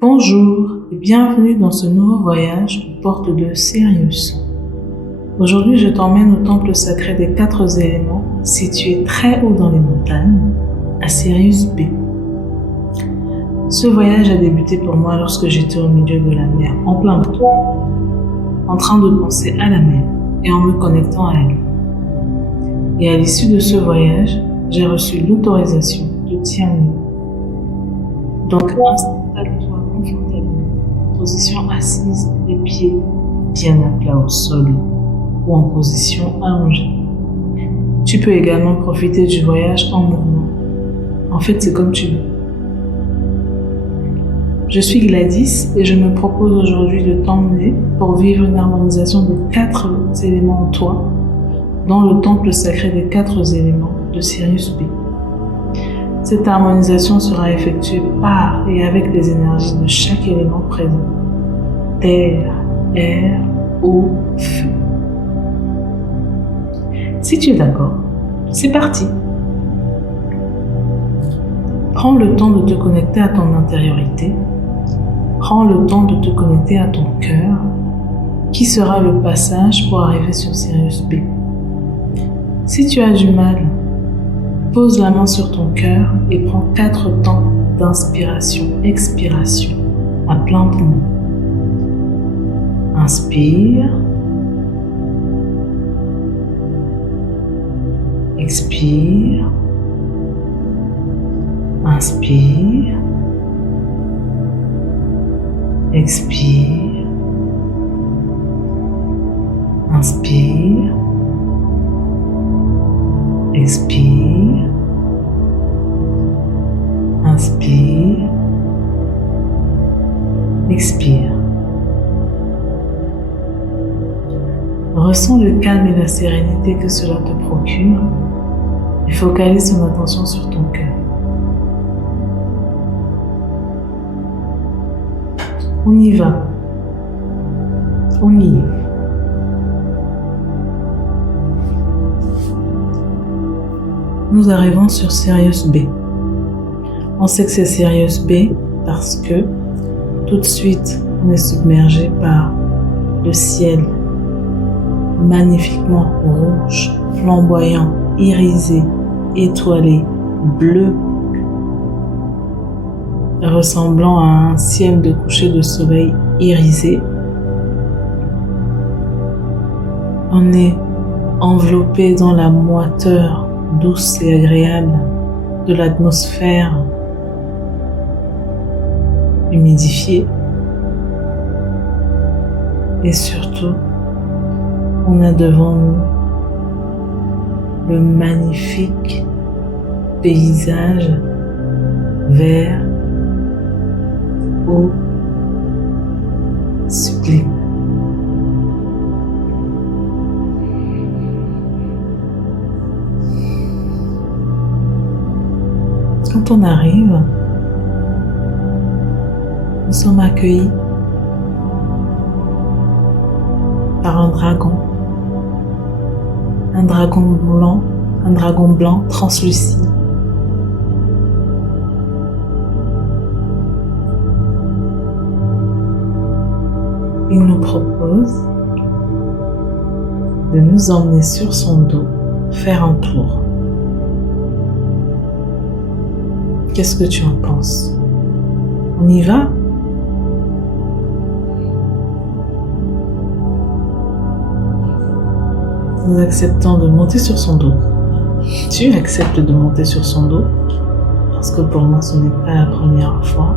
Bonjour et bienvenue dans ce nouveau voyage aux portes de Sirius. Aujourd'hui, je t'emmène au temple sacré des 4 éléments, situé très haut dans les montagnes, à Sirius B. Ce voyage a débuté pour moi lorsque j'étais au milieu de la mer, en plein bateau, en train de penser à la mer et en me connectant à elle. Et à l'issue de ce voyage, j'ai reçu l'autorisation de t'y emmener. Donc installe-toi confortablement, en position assise, les pieds bien à plat au sol ou en position allongée. Tu peux également profiter du voyage en mouvement. En fait, c'est comme tu veux. Je suis Gladys et je me propose aujourd'hui de t'emmener pour vivre une harmonisation des 4 éléments en toi dans le temple sacré des 4 éléments de Sirius B. Cette harmonisation sera effectuée par et avec les énergies de chaque élément présent. Terre, air, eau, feu. Si tu es d'accord, c'est parti. Prends le temps de te connecter à ton intériorité. Prends le temps de te connecter à ton cœur, qui sera le passage pour arriver sur Sirius B. Si tu as du mal, pose la main sur ton cœur et prends 4 temps d'inspiration, expiration à plein poumon. Inspire. Expire. Inspire. Expire. Inspire. Expire. Inspire. Expire. Ressens le calme et la sérénité que cela te procure et focalise ton attention sur ton cœur. On y va. On y est. Nous arrivons sur Sirius B. On sait que c'est Sirius B parce que tout de suite, on est submergé par le ciel magnifiquement rouge, flamboyant, irisé, étoilé, bleu, ressemblant à un ciel de coucher de soleil irisé. On est enveloppé dans la moiteur douce et agréable de l'atmosphère humidifiée. Et surtout, on a devant nous le magnifique paysage vert, haut, sublime. Quand on arrive, nous sommes accueillis par un dragon blanc translucide. Il nous propose de nous emmener sur son dos, faire un tour. Qu'est-ce que tu en penses? On y va? Nous acceptons de monter sur son dos. Tu acceptes de monter sur son dos parce que pour moi ce n'est pas la première fois.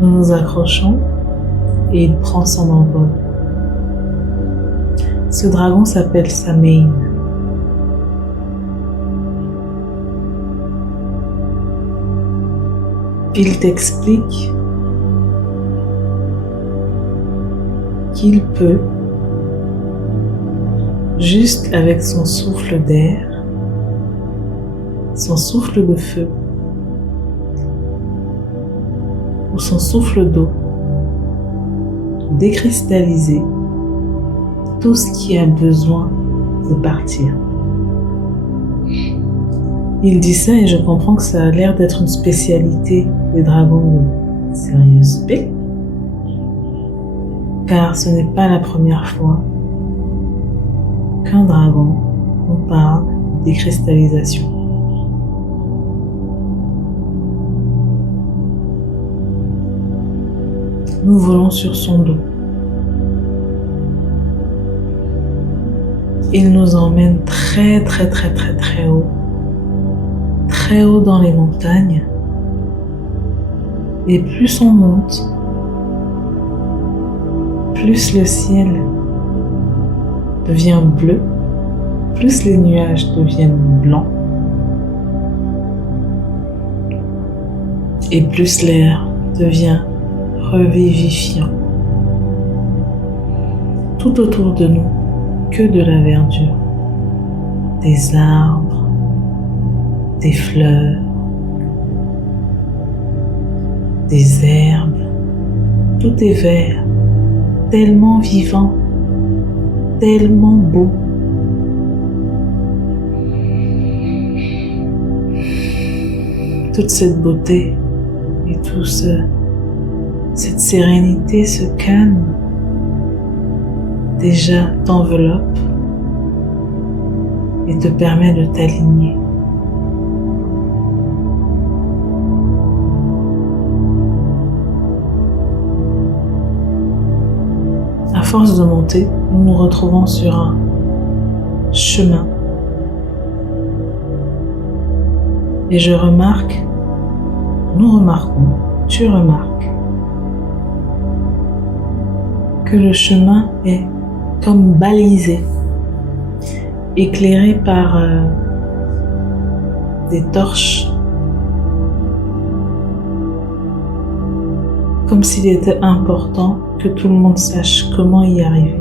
Nous nous accrochons et il prend son envol. Ce dragon s'appelle Samain. Il t'explique qu'il peut, juste avec son souffle d'air, son souffle de feu ou son souffle d'eau, décristalliser tout ce qui a besoin de partir. Il dit ça et je comprends que ça a l'air d'être une spécialité des dragons de Sirius B, car ce n'est pas la première fois qu'un dragon nous parle des cristallisations. Nous volons sur son dos. Il nous emmène très haut, très haut dans les montagnes. Et plus on monte, plus le ciel devient bleu, plus les nuages deviennent blancs, et plus l'air devient revivifiant. Tout autour de nous, que de la verdure, des arbres, des fleurs, des herbes, tout est vert, tellement vivant, tellement beau. Toute cette beauté et cette sérénité, ce calme, déjà t'enveloppe et te permet de t'aligner. À force de monter, nous nous retrouvons sur un chemin. Et je remarque, nous remarquons, tu remarques, que le chemin est comme balisé, éclairé par des torches, comme s'il était important que tout le monde sache comment y arriver.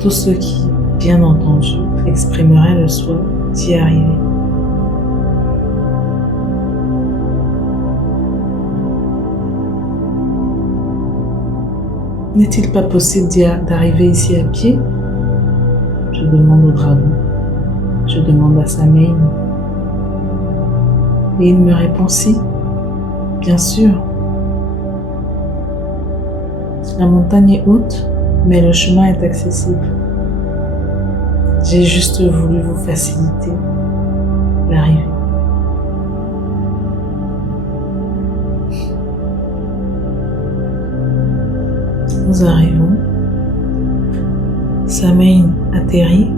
Tous ceux qui, bien entendu, exprimeraient le souhait d'y arriver. N'est-il pas possible d'arriver ici à pied? Je demande au dragon. Je demande à Samhain. Et il me répond si, bien sûr. La montagne est haute, mais le chemin est accessible. J'ai juste voulu vous faciliter l'arrivée. Nous arrivons. Samhain atterrit.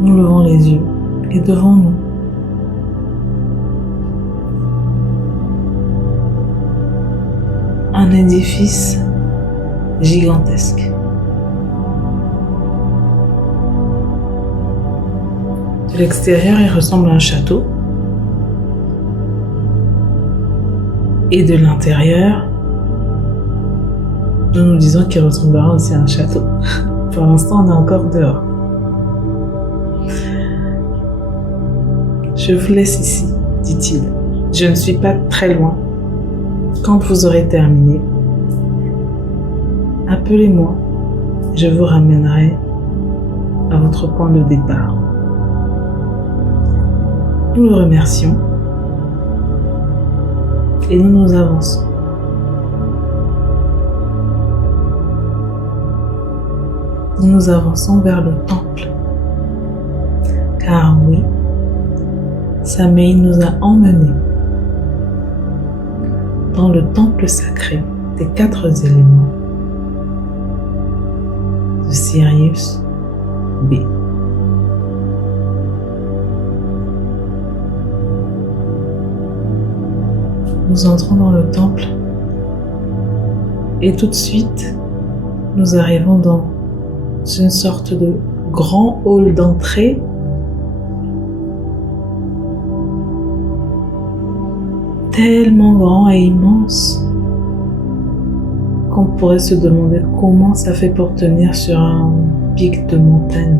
Nous levons les yeux et devant nous, un édifice gigantesque. De l'extérieur, il ressemble à un château. Et de l'intérieur, nous nous disons qu'il ressemblera aussi à un château. Pour l'instant, on est encore dehors. Je vous laisse ici, dit-il. Je ne suis pas très loin. Quand vous aurez terminé, appelez-moi. Je vous ramènerai à votre point de départ. Nous le remercions et nous nous avançons. Nous nous avançons vers le temple. Car oui, Samhain nous a emmenés dans le temple sacré des 4 éléments de Sirius B. Nous entrons dans le temple et tout de suite, nous arrivons dans une sorte de grand hall d'entrée tellement grand et immense qu'on pourrait se demander comment ça fait pour tenir sur un pic de montagne.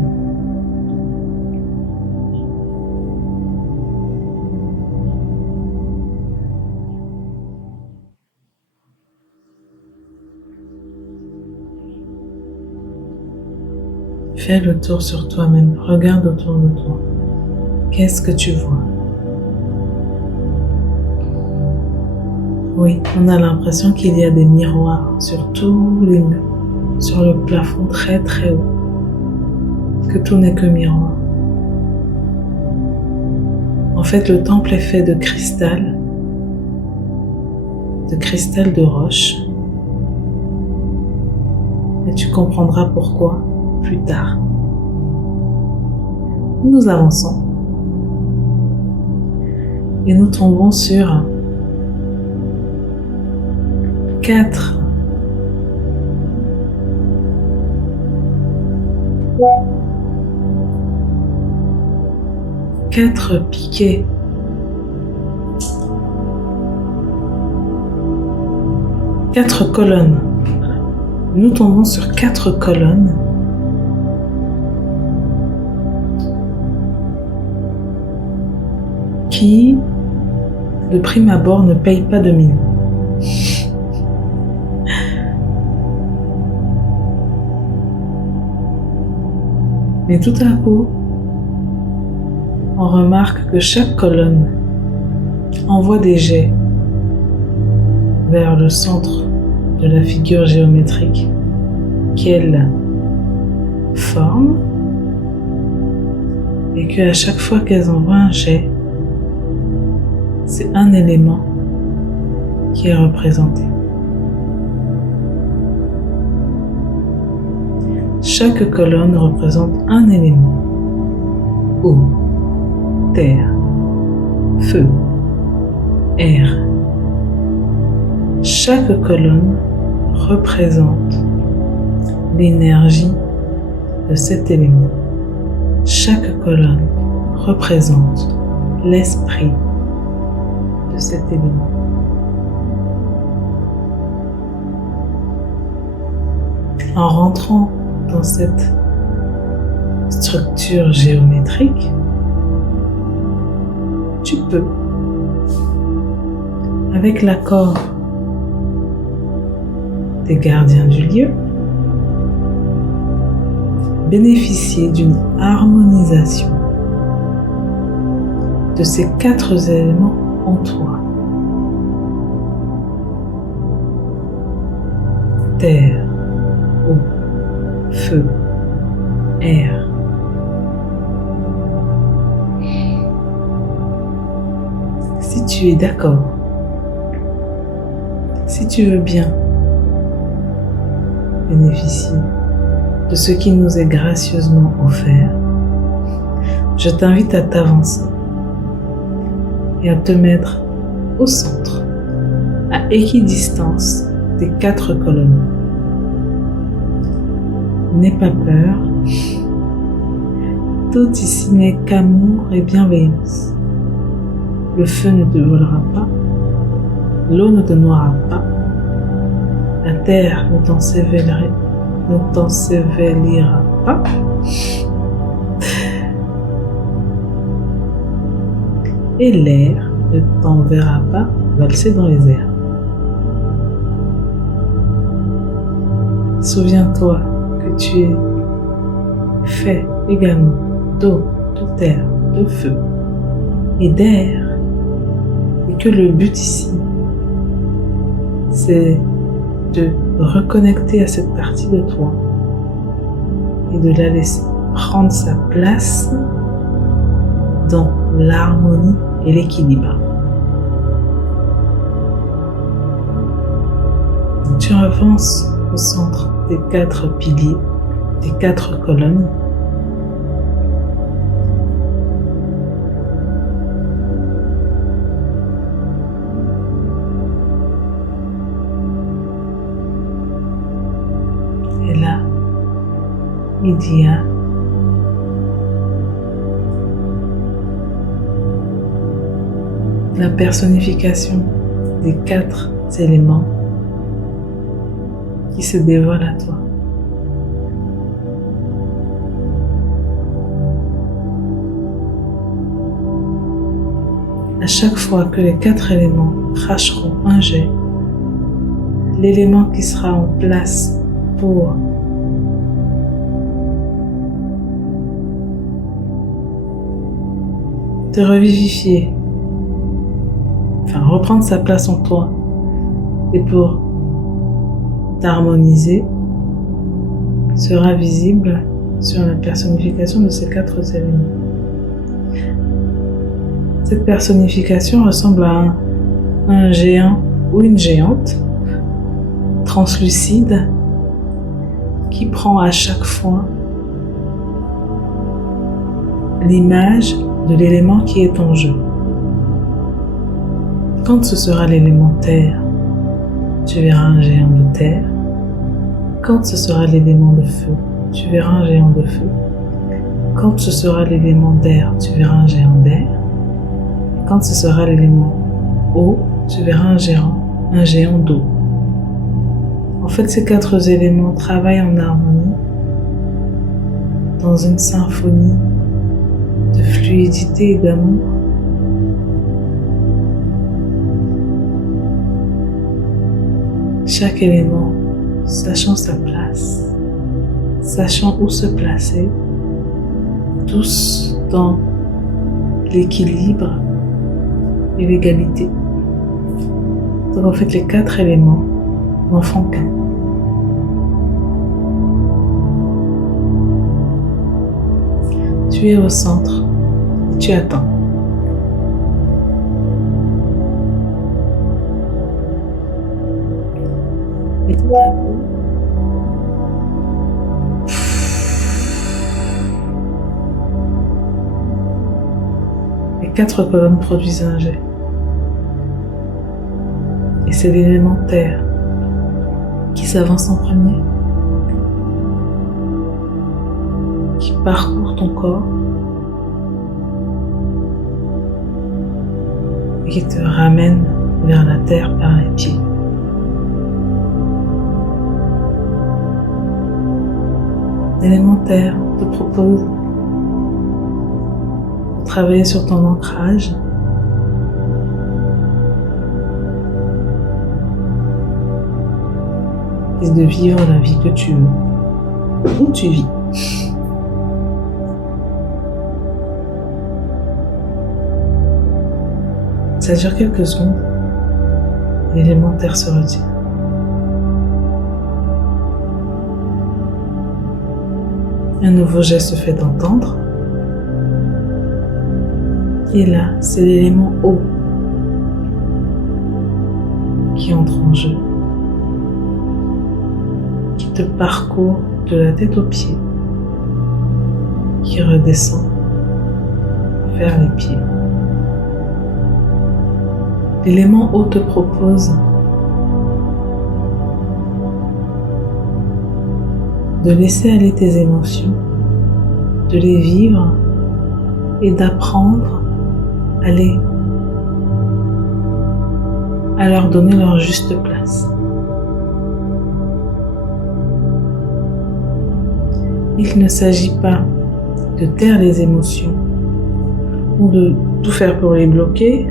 Fais le tour sur toi-même, regarde autour de toi. Qu'est-ce que tu vois? Oui, on a l'impression qu'il y a des miroirs sur tous les murs, sur le plafond très très haut, que tout n'est que miroir. En fait, le temple est fait de cristal de roche, et tu comprendras pourquoi plus tard. Nous avançons et nous tombons sur 4 piquets quatre colonnes. Nous tombons sur 4 colonnes qui, de prime abord, ne payent pas de mine. Mais tout à coup, on remarque que chaque colonne envoie des jets vers le centre de la figure géométrique qu'elle forme, et qu'à chaque fois qu'elles envoient un jet, c'est un élément qui est représenté. Chaque colonne représente un élément: eau, terre, feu, air. Chaque colonne représente l'énergie de cet élément. Chaque colonne représente l'esprit de cet élément. En rentrant dans cette structure géométrique, tu peux, avec l'accord des gardiens du lieu, bénéficier d'une harmonisation de ces 4 éléments en toi. Terre, eau, feu, air. Si tu es d'accord, si tu veux bien bénéficier de ce qui nous est gracieusement offert, je t'invite à t'avancer et à te mettre au centre, à équidistance des 4 colonnes. N'aie pas peur, tout ici n'est qu'amour et bienveillance. Le feu ne te volera pas, l'eau ne te noiera pas, la terre ne t'ensevelira pas, et l'air ne t'enverra pas valser dans les airs. Souviens-toi que tu es fait également d'eau, de terre, de feu et d'air, et que le but ici, c'est de reconnecter à cette partie de toi et de la laisser prendre sa place dans l'harmonie et l'équilibre. Tu avances au centre des 4 piliers, des 4 colonnes. Et là, il y a la personnification des 4 éléments qui se dévoilent à toi. À chaque fois que les 4 éléments cracheront un jet, l'élément qui sera en place pour te revivifier, reprendre sa place en toi. Et pour t'harmoniser, sera visible sur la personnification de ces 4 éléments. Cette personnification ressemble à un géant ou une géante translucide qui prend à chaque fois l'image de l'élément qui est en jeu. Quand ce sera l'élément terre, tu verras un géant de terre. Quand ce sera l'élément de feu, tu verras un géant de feu. Quand ce sera l'élément d'air, tu verras un géant d'air. Quand ce sera l'élément eau, tu verras un géant d'eau. En fait, ces 4 éléments travaillent en harmonie dans une symphonie de fluidité et d'amour. Chaque élément sachant sa place, sachant où se placer, tous dans l'équilibre et l'égalité. Donc en fait, les 4 éléments n'en font qu'un. Tu es au centre et tu attends. Et tout à coup, les 4 colonnes produisent un jet. Et c'est l'élément terre qui s'avance en premier, qui parcourt ton corps et qui te ramène vers la terre par les pieds. L'élémentaire te propose de travailler sur ton ancrage, et de vivre la vie que tu veux, où tu vis. Ça dure quelques secondes, l'élémentaire se retire. Un nouveau jet se fait entendre. Et là, c'est l'élément eau qui entre en jeu, qui te parcourt de la tête aux pieds, qui redescend vers les pieds. L'élément eau te propose de laisser aller tes émotions, de les vivre et d'apprendre à leur donner leur juste place. Il ne s'agit pas de taire les émotions ou de tout faire pour les bloquer,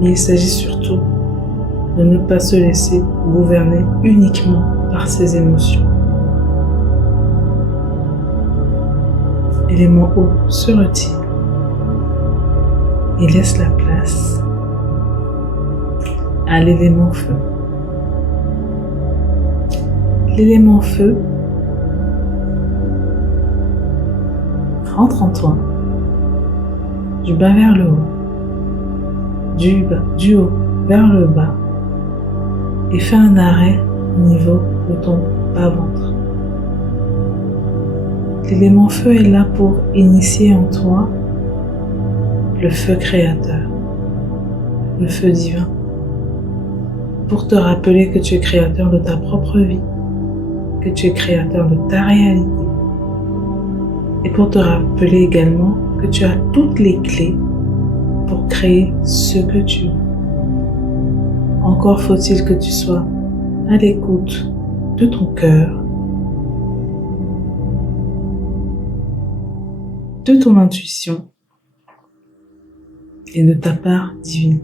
mais il s'agit surtout de ne pas se laisser gouverner uniquement par ces émotions. L'élément eau se retire et laisse la place à l'élément feu. L'élément feu rentre en toi, du bas vers le haut, du haut vers le bas, et fait un arrêt au niveau de ton bas-ventre. L'élément feu est là pour initier en toi le feu créateur, le feu divin, pour te rappeler que tu es créateur de ta propre vie, que tu es créateur de ta réalité, et pour te rappeler également que tu as toutes les clés pour créer ce que tu veux. Encore faut-il que tu sois à l'écoute de ton cœur, de ton intuition et de ta part divine.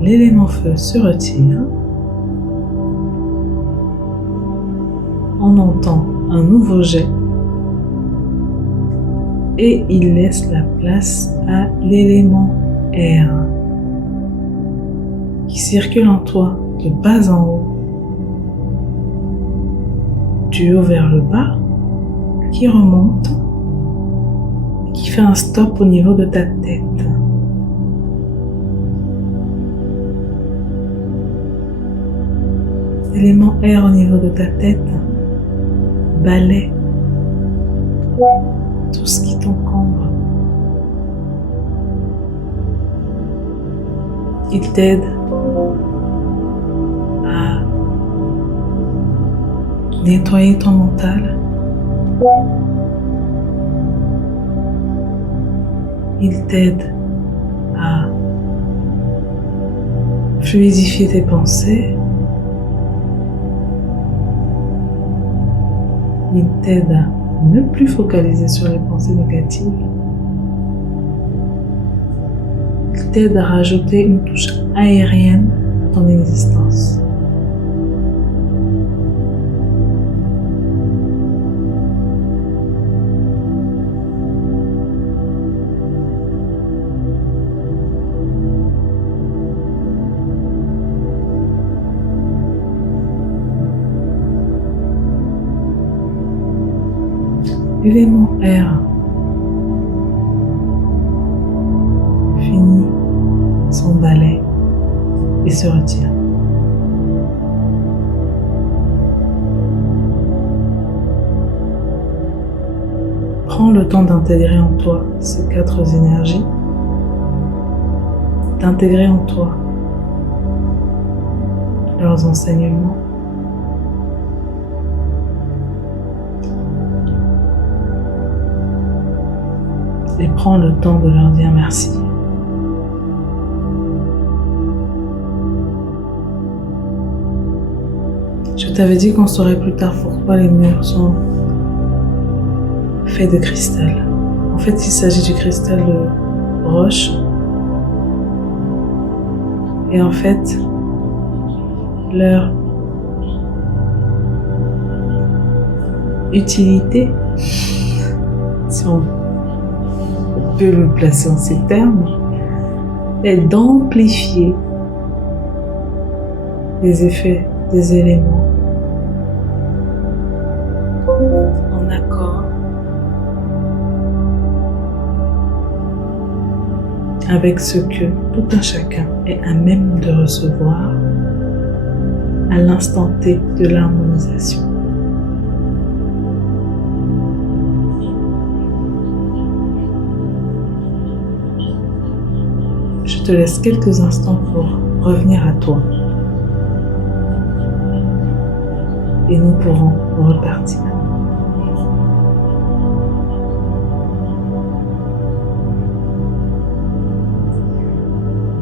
L'élément feu se retire on entend un nouveau jet et il laisse la place à l'élément air qui circule en toi de bas en haut, du haut vers le bas, qui remonte et qui fait un stop au niveau de ta tête. L'élément air au niveau de ta tête balaie tout ce qui t'encombre. Il t'aide à nettoyer ton mental. Il t'aide à fluidifier tes pensées. Il t'aide à ne plus focaliser sur les pensées négatives. Il t'aide à rajouter une touche aérienne à ton existence. L'élément air finit son balai et se retire. Prends le temps d'intégrer en toi ces 4 énergies, d'intégrer en toi leurs enseignements, et prends le temps de leur dire merci. Je t'avais dit qu'on saurait plus tard pourquoi les murs sont faits de cristal. En fait, il s'agit du cristal de roche. Et en fait, leur utilité, si on peut le placer en ces termes, est d'amplifier les effets des éléments en accord avec ce que tout un chacun est à même de recevoir à l'instant T de l'harmonisation. Je te laisse quelques instants pour revenir à toi. Et nous pourrons repartir.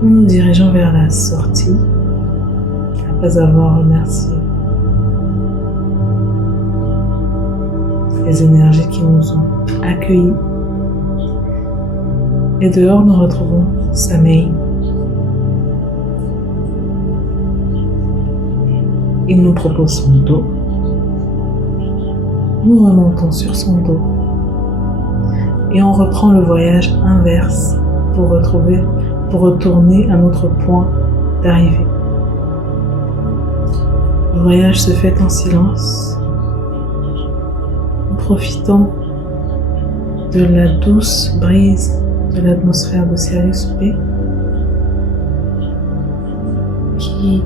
Nous nous dirigeons vers la sortie, après avoir remercié les énergies qui nous ont accueillis. Et dehors, nous retrouvons Samei. Il nous propose son dos. Nous remontons sur son dos. Et on reprend le voyage inverse pour retourner à notre point d'arrivée. Le voyage se fait en silence. Nous profitons de la douce brise de l'atmosphère de Sirius B qui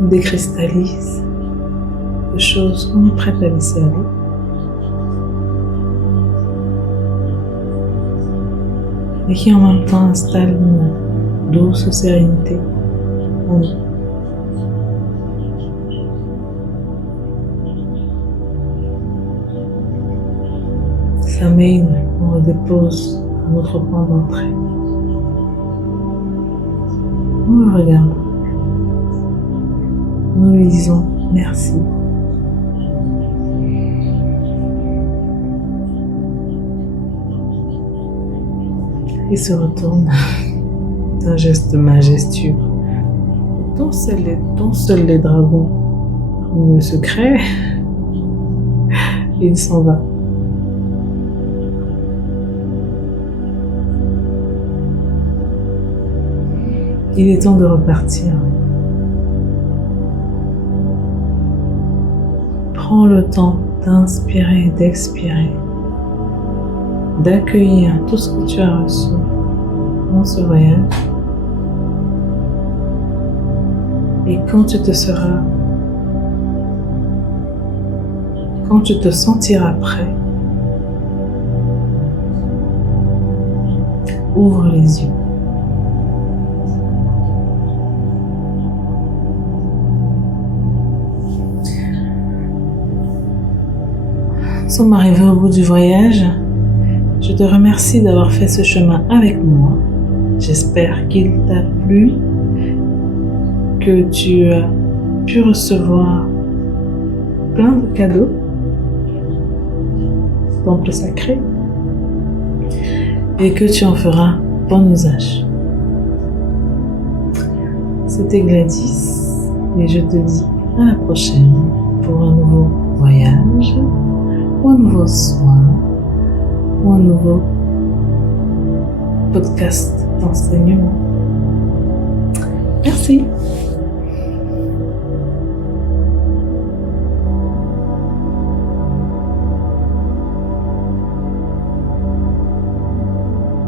nous décristallise de choses qu'on est prêt à laisser aller. Et qui en même temps installe une douce sérénité en nous. Samei nous redépose à notre point d'entrée. Nous le regardons. Nous lui disons merci. Et se retourne d'un geste majestueux dont seuls les dragons ont le secret Il s'en va. Il est temps de repartir. Prends le temps d'inspirer et d'expirer, d'accueillir tout ce que tu as reçu dans ce voyage. Et quand tu te sentiras prêt, ouvre les yeux. Nous sommes arrivés au bout du voyage. Je te remercie d'avoir fait ce chemin avec moi. J'espère qu'il t'a plu, que tu as pu recevoir plein de cadeaux, temple sacré, et que tu en feras bon usage. C'était Gladys et je te dis à la prochaine pour un nouveau voyage, ou un nouveau soin, ou un nouveau podcast d'enseignement. Merci.